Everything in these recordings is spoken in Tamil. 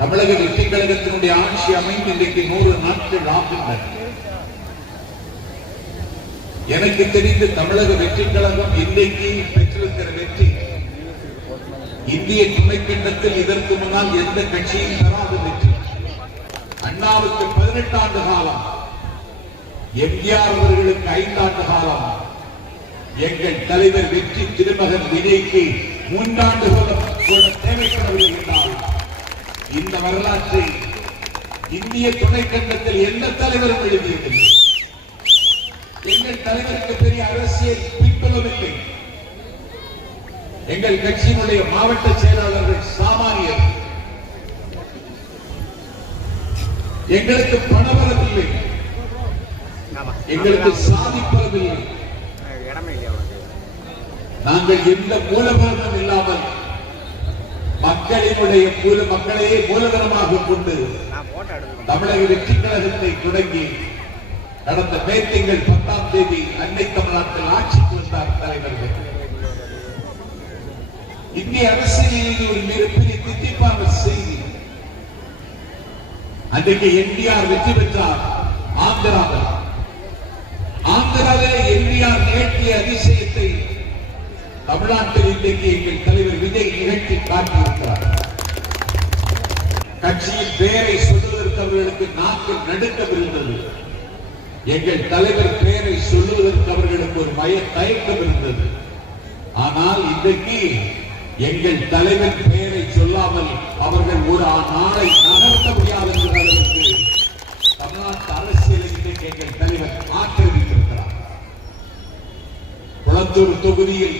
தமிழக வெற்றி கழகத்தினுடைய ஆட்சி அமைந்து இன்றைக்கு 100 நாட்கள் ஆகின்றன. எனக்கு தெரிந்து தமிழக வெற்றி கழகம் இன்றைக்கு பெற்றிருக்கிற வெற்றி இந்திய துணைக்கண்டத்தில் இதற்கு முன்னால் எந்த கட்சியும் பெறாத வெற்றி. அண்ணாவுக்கு 18 ஆண்டு காலம், எம்ஜிஆர் அவர்களுக்கு 5 ஆண்டு காலம், எங்கள் தலைவர் வெற்றி திருமகன் விஜய்க்கு 3 ஆண்டு கூட தேவைப்படவில்லை என்றால் இந்த வரலாற்றை இந்திய துணைக்கண்டத்தில் எந்த தலைவரும் எழுதியதில்லை. எங்கள் தலைவருக்கு பெரிய அரசியல் பின்புலமில்லை. எங்கள் கட்சியினுடைய மாவட்ட செயலாளர்கள் சாமானியர். எங்களுக்கு பணபலமில்லை, எங்களுக்கு சாதிப்பதில்லை. நாங்கள் எந்த மூலபலமும் இல்லாமல் மக்களையே மூலதனமாக கொண்டு தமிழக வெற்றி கழகத்தை தொடங்கி கடந்த மே திங்கள் 10ஆம் தேதி அன்னை தமிழ்நாட்டில் ஆட்சிக்கு வந்தார் தலைவர்கள். இந்திய அரசியலில் ஒரு மிகப்பெரிய தித்திப்பான செய்தி. அன்றைக்கு என்டிஆர் வெற்றி பெற்றார் ஆந்திராவில். ஆந்திராவிலே என்டிஆர் நிகழ்த்திய அதிசயத்தை தமிழ்நாட்டில் இன்றைக்கு எங்கள் தலைவர் விஜய் நிகழ்த்தி காட்டியிருக்கிறார். கட்சியின் பெயரை சொல்லுவதற்கு அவர்களுக்கு நாக்கு நடுக்கம் இருந்தது. எங்கள் தலைவர் பெயரை சொல்லுவதற்கு அவர்களுக்கு ஒரு தயக்கம் இருந்தது. ஆனால் இன்றைக்கு எங்கள் தலைவர் பெயரை சொல்லாமல் அவர்கள் ஒரு நாளை நகர்த்த முடியாது என்ற அளவுக்கு தமிழ்நாட்டு அரசியலை இன்றைக்கு எங்கள் தலைவர் ஆக்கிரமித்திருக்கிறார். குளத்தூர் தொகுதியில்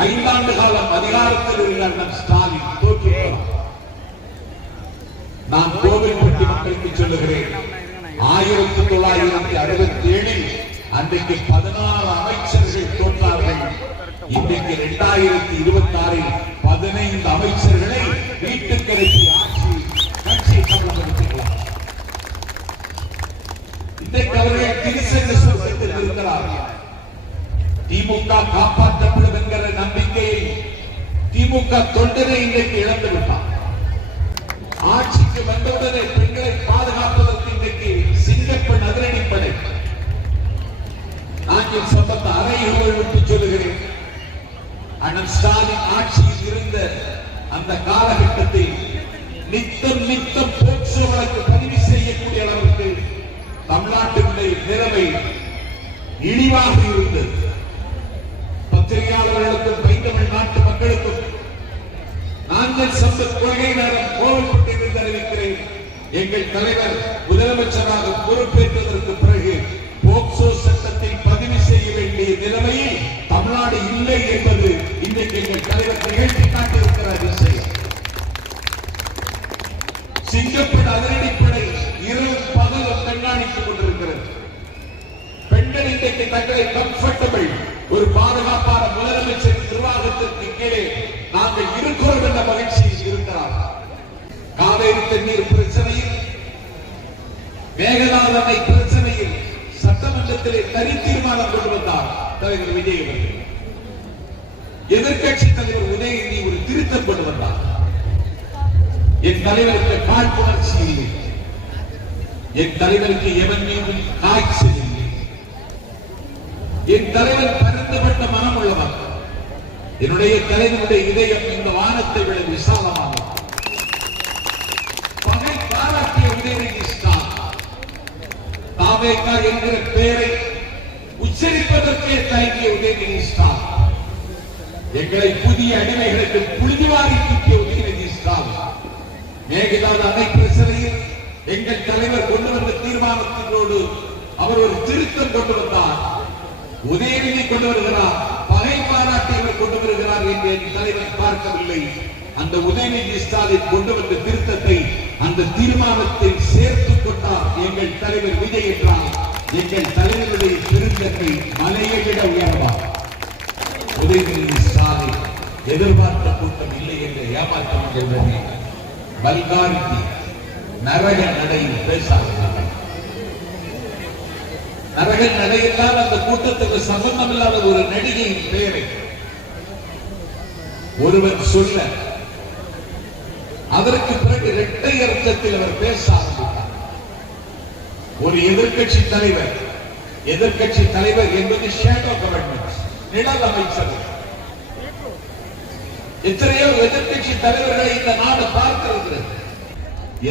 5 ஆண்டு காலம் அதிகாரத்தில் இருக்கிற ஸ்டாலின் தோற்கிறார். நான் கோவில்பட்டி மக்களுக்கு சொல்லுகிறேன், 1967 அன்றைக்கு 14 அமைச்சர்கள் தோன்றார்கள். இன்றைக்கு 2026 15 அமைச்சர்களை வீட்டுக்கு அனுப்பி ஆட்சி கட்சியை கவனப்படுத்திக்கலாம். இன்றைக்கு அவர்கள் திருச்செந்த சொர்க்கத்தில் இருக்கிறார்கள். திமுக காப்பாற்றப்படும் என்கிற நம்பிக்கையை திமுக தொண்டரை இன்றைக்கு இழந்து விட்டார். ஆட்சிக்கு வந்தவுடனே பெண்களை பாதுகாப்பதற்கு இன்றைக்கு சிங்கப்பெண் அதிரடிப்படை. நாங்கள் சம்பந்த அறைகள் விட்டு சொல்லுகிறேன், அண்ணன் ஸ்டாலின் ஆட்சியில் இருந்த அந்த காலகட்டத்தில் நித்தம் போக்சோ வழக்கு பதிவு செய்யக்கூடிய அளவுக்கு தமிழ்நாட்டினுடைய நிலைமை இழிவாக இருந்தது. பத்திரிகையாளர்களுக்கும் பைந்தமிழ் நாட்டு மக்களுக்கும் நாங்கள் சம்பத் கொள்கை நேரம் கோவில்பட்டியில் அறிவிக்கிறேன். எங்கள் தலைவர் முதலமைச்சராக பொறுப்பேற்றதற்கு பிறகு போக்சோ சட்டத்தில் பதிவு செய்ய வேண்டிய நிலைமையில் தமிழ்நாடு இல்லை என்பது இன்றைக்கு எங்கள் தலைவர் நிகழ்த்தி காட்டியிருக்கிற விஷயம். சிங்கப்பெண் அதிரடிப்படை இரவு பகலும் கண்காணித்துக் கொண்டிருக்கிறது. பெண்கள் இன்றைக்கு தங்களை கம்ஃபர்டபிள் ஒரு பாதுகாப்பான முதலமைச்சர் நிர்வாகத்திற்கு கீழே நாங்கள் இருக்கிறோம் என்ற மகிழ்ச்சியில் இருக்கிறார். காவேரி தண்ணீர் பிரச்சனையில், மேகதாது அணை பிரச்சனையில் சட்டமன்றத்திலே தனி தீர்மானம் கொண்டு வந்தார் தலைவர் விஜய் அவர்கள். எதிர்கட்சி தலைவர் உதயநிதி ஒரு திருத்தம் கொண்டு வந்தார். என் தலைவருக்கு காழ்ப்புணர்ச்சி இல்லை, என் தலைவருக்கு எவன் மீது காய்ச்சல் இல்லை, என் தலைவர் பரந்துபட்ட மனம் உள்ளவர். என்னுடைய தலைவருடைய இதயம் இந்த வானத்தை விட விசாலமாக பகை பாராட்டிய உதயநிதி ஸ்டாலின் தாவேகா என்கிற பெயரை உச்சரிப்பதற்கே தயங்கிய உதயநிதி ஸ்டாலின், எங்களை புதிய அடிமைகளுக்கு புழுதிவாரி தூக்கிய உதயநிதி ஸ்டாலின், மேகதாது அணை பிரச்சனையில் எங்கள் தலைவர் கொண்டு வந்த தீர்மானத்தினோடு அவர் ஒரு திருத்தம் கொண்டு வந்தார். உதயநிதி கொண்டு வருகிறார், பகை பாராட்டியவர் கொண்டு வருகிறார் என்று என் தலைவர் பார்க்கவில்லை. அந்த உதயநிதி ஸ்டாலின் கொண்டு வந்த திருத்தத்தை அந்த தீர்மானத்தில் சேர்த்துக் கொண்டார் எங்கள் தலைவர் விஜய் என்றால் எங்கள் தலைவருடைய திருத்தத்தை மலையை விட உயர்வார். உதயநிதி ஸ்டாலின் எதிர்பார்த்த கூட்டம் இல்லை என்று ஏமாற்றம் வல்காரிட்டி நரக நடையில் பேசார்கள். நரக நடையில்லாத அந்த கூட்டத்துக்கு சம்பந்தம் இல்லாத ஒரு நடிகையின் பெயரை ஒருவன் சொல்ல அதற்கு பிறகு இரட்டை அர்த்தத்தில் அவர் பேச ஆரம்பித்தார். ஒரு எதிர்க்கட்சி தலைவர் என்பது ஷேடோ கவர்மெண்ட், நிழல் அமைச்சர். எத்தனையோ எதிர்க்கட்சி தலைவர்களை இந்த நாடு பார்க்கிறது.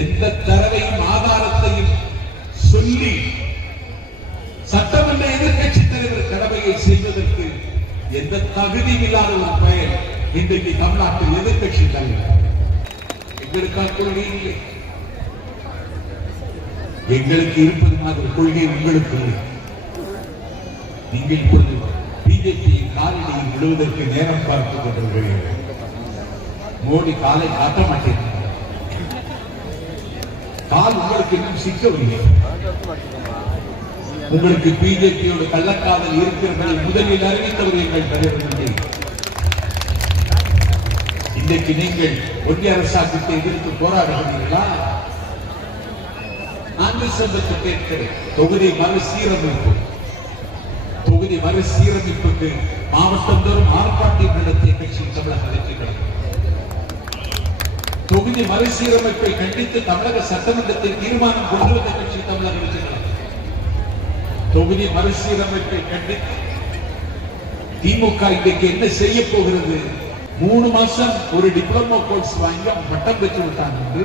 எந்த தரவையும் ஆதாரத்தையும் சொல்லி சட்டமன்ற எதிர்க்கட்சி தலைவர் கடமையை செய்வதற்கு எந்த தகுதி இல்லாத ஒரு பெயர் இன்றைக்கு தமிழ்நாட்டில் எதிர்க்கட்சி தலைவர். எங்களுக்கான கொள்கை இல்லை, எங்களுக்கு இருப்பது மாதிரி கொள்கை உங்களுக்கு இல்லை. நீங்கள் இப்பொழுது பிஜேபியின் காலடியில் விழுவதற்கு நேரம் பார்த்துக் கொண்டிருக்கிறீர்கள். மோடி காலை காட்ட மாட்டேன், கால் உங்களுக்கு இன்னும் சிக்கவில்லை. உங்களுக்கு பிஜேபியோட கள்ளக்காதல் இருக்கிறதை முதலில் அறிவித்தவர் எங்கள் தலைவர். இன்றைக்கு நீங்கள் ஒன்றிய அரசாங்கத்தை எதிர்த்து போராடுகிறீர்களா? நாங்கள் சம்பத்து கேட்கிறேன். தொகுதி மறுசீரமைப்புக்கு மாவட்டந்தோறும் ஆர்ப்பாட்டம் நடத்திய கட்சி தமிழக வெற்றிகள். தொகுதி மறுசீரமைப்பை கண்டித்து தமிழக சட்டமன்றத்தில் தீர்மானம் கொண்டு வந்த கட்சி தமிழக வெற்றிகள். தொகுதி மறுசீரமைப்பை கண்டித்து திமுக இன்றைக்கு என்ன செய்ய போகிறது? 3 மாசம் ஒரு டிப்ளமோ கோர்ஸ் வாங்கி அவன் பட்டம் பெற்று விட்டான் என்று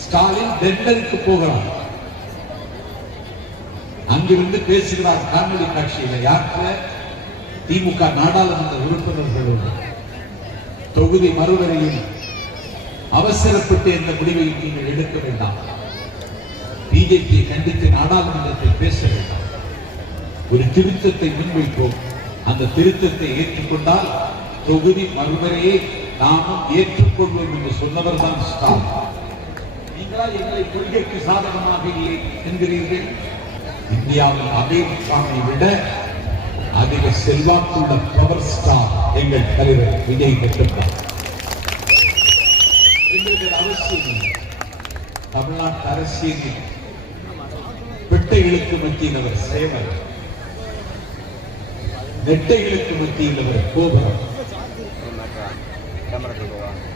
ஸ்டாலின் டெண்டருக்கு போகிறார். அங்கிருந்து பேசுகிறார் காணொலி காட்சியில். யாருக்கு? திமுக நாடாளுமன்ற உறுப்பினர்களோடு. தொகுதி மறுவரையில் அவசரப்பட்டு எந்த முடிவை நீங்கள் எடுக்க வேண்டாம். பிஜேபியை கண்டித்து நாடாளுமன்றத்தில் பேச வேண்டாம். ஒரு திருத்தத்தை முன்வைப்போம். அந்த திருத்தத்தை ஏற்றுக்கொண்டால் தொகுதி மறுவரையை நாமும் ஏற்றுக்கொள்வோம் என்று சொன்னவர் தான் ஸ்டாலின். நீங்களா எங்களை கொள்கைக்கு சாதகமாக இல்லை என்கிறீர்கள்? இந்தியாவில் அமெரிக்காவை விட அதிக செல்வாக்குள்ள பவர் ஸ்டார் எங்கள் தலைவர் விஜய் மட்டும்தான். அவசியம் தமிழ்நாட்டு அரசியலில் பெட்டைகளுக்கு மத்தியில் அவர் சேவர், நெட்டைகளுக்கு மத்தியில் அவர் கோபுரம்,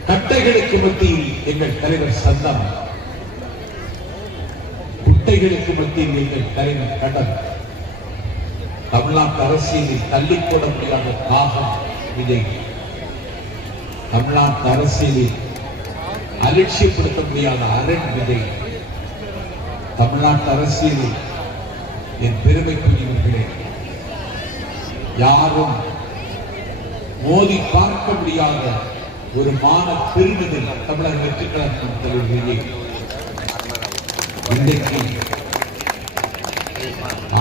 கட்டைகளுக்கு மத்தியில் எங்கள் தலைவர் சந்தம், குட்டைகளுக்கு மத்தியில் எங்கள் தலைவர் கடல். தமிழ்நாட்டு அரசியலில் தள்ளிப்போட முடியாத பாகம் விஜய். தமிழ்நாட்டு அரசியலில் அலட்சியப்படுத்த முடியாத அரண் விஜய். தமிழ்நாட்டு அரசியலில் என் பெருமைக்குரியவர்களே, யாரும் மோதி பார்க்க முடியாத ஒரு மான பெருமிதல் தமிழக வெற்றிக் கழகம் தலைவர் விஜய். இன்றைக்கு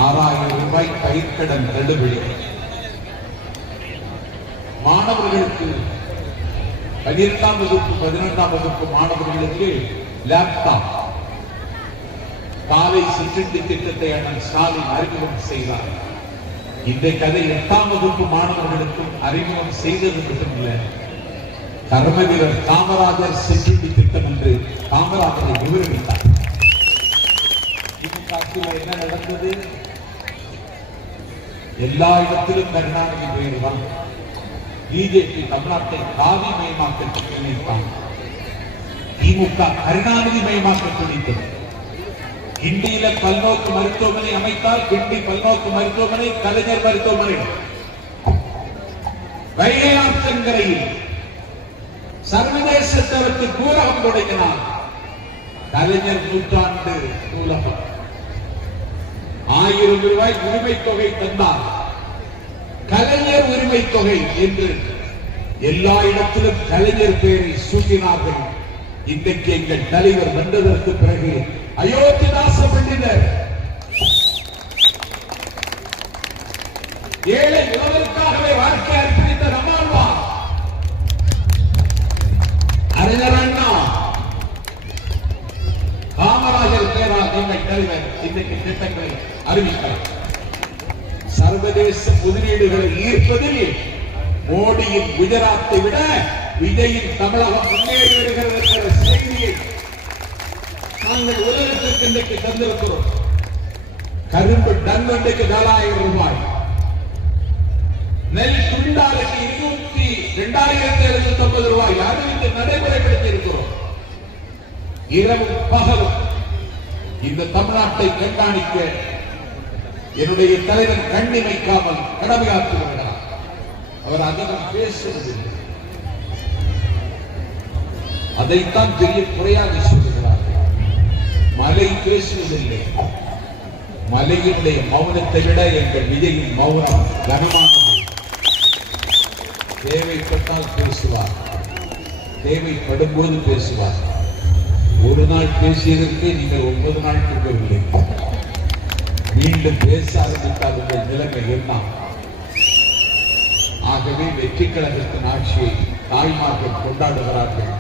6000 ரூபாய் பயிர்க்கடன் தள்ளுபடி. மாணவர்களுக்கு 12ஆம் வகுப்பு 11ஆம் வகுப்பு மாணவர்களுக்கு லேப்டாப் காலை சிற்றுண்டி திட்டத்தை அண்ணன் ஸ்டாலின் அறிமுகம் செய்தார். இன்றைக்கு அதை 8ஆம் வகுப்பு மாணவர்களுக்கும் அறிமுகம் செய்தது மட்டுமில்லை, கர்ம வீரர் காமராஜர் சிற்றுண்டி திட்டம் என்று காமராஜரை விவரித்தார். என்ன நடந்தது? எல்லா இடத்திலும் கருணாநிதி பெயர் வரும். பிஜேபி தமிழ்நாட்டை காவி மயமாக்க நினைத்தார். திமுக கருணாநிதி மயமாக்க துடித்தது. கிண்டியில பல்நோக்கு மருத்துவமனை அமைத்தால் கிண்டி பல்நோக்கு மருத்துவமனை, கலைஞர் மருத்துவமனை. வைகை ஆற்றங்கரையில் சர்வதேச தரத்தில் நூலகம் தொடங்கினார். கலைஞர் நூற்றாண்டு நூலகம். 1000 ரூபாய் உரிமை தொகை தந்தார். கலைஞர் உரிமை தொகை என்று எல்லா இடத்திலும் கலைஞர் பெயரை சூட்டினார்கள். இன்றைக்கு எங்கள் தலைவர் வந்ததற்கு பிறகு அயோத்திதாச பண்டிதர் ஏழை உணவிற்காகவே வாழ்க்கை அர்ப்பணித்த நம்மாழ்வார், அறிஞர் அண்ணா, காமராஜர் பெயரால் எங்கள் தலைவர் இன்றைக்கு திட்டங்களை அறிவித்தார். சர்வதேச முதலீடுகளை ஈர்ப்பதில் மோடியின் குஜராத்தை விட விஜயின் தமிழகம் முன்னேறி வருகிறது என்ற செய்தியை நாங்கள் உலகத்திற்கு இன்றைக்கு தந்திருக்கிறோம். கரும்பு டன் ஒன்றுக்கு 4000 ரூபாய், நெல் குண்டாலுக்கு ரூபாய் அறிவித்து நடைமுறைப்படுத்தி இருக்கிறோம். இரவும் பகலும் இந்த தமிழ்நாட்டை கண்காணிக்க என்னுடைய தலைவர் கண்ணிமைக்காமல் கடமையாற்றி வருகிறார். அவர் அதிகம் பேசுவதில்லை, அதைத்தான் பெரிய குறையாக சொல்லுகிறார். மலை பேசுவதில்லை, மலையினுடைய மௌனத்தை விட எங்கள் விஜயின் மௌனம் கனமானது. தேவைப்பட்டால் பேசுவார், தேவைப்படும் போது பேசுவார். ஒரு நாள் பேசியதற்கு நீங்கள் 9 நாள் தூங்கவில்லை. மீண்டும் பேச ஆரம்பித்தால் உங்கள் நிலைமை என்ன? ஆகவே வெற்றி கழகத்தின் ஆட்சியை தாய்மார்கள் கொண்டாடுகிறார்கள்,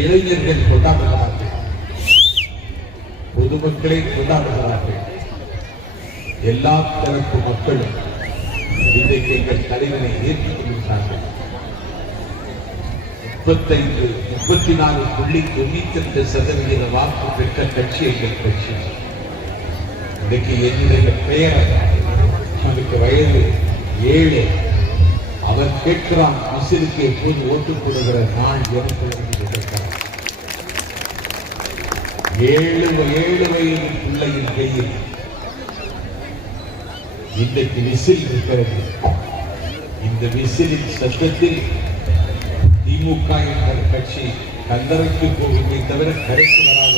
இளைஞர்கள் கொண்டாடுகிறார்கள், பொதுமக்களை கொண்டாடுகிறார்கள். எல்லா தரப்பு மக்களும் இன்றைக்கு எங்கள் தலைவனை ஏற்றுக் கொள்கிறார்கள். 34.92% வாக்கு பெற்ற கட்சி எங்கள் கட்சி. இன்றைக்கு என்னுடைய பெயர், அவருக்கு வயது 7, அவர் கேட்கிறான் விசிலுக்கு எப்போது ஓட்டுப் போடுகிற நாள் எனக்கு கேட்கிறார். 7 வயது பிள்ளையின் கையில் இன்றைக்கு விசில் இருக்கிறது. இந்த விசிலின் சத்தத்தில் திமுக என்ற கட்சி கல்லறைக்கு போகுமே தவிர கரைக்கு வராத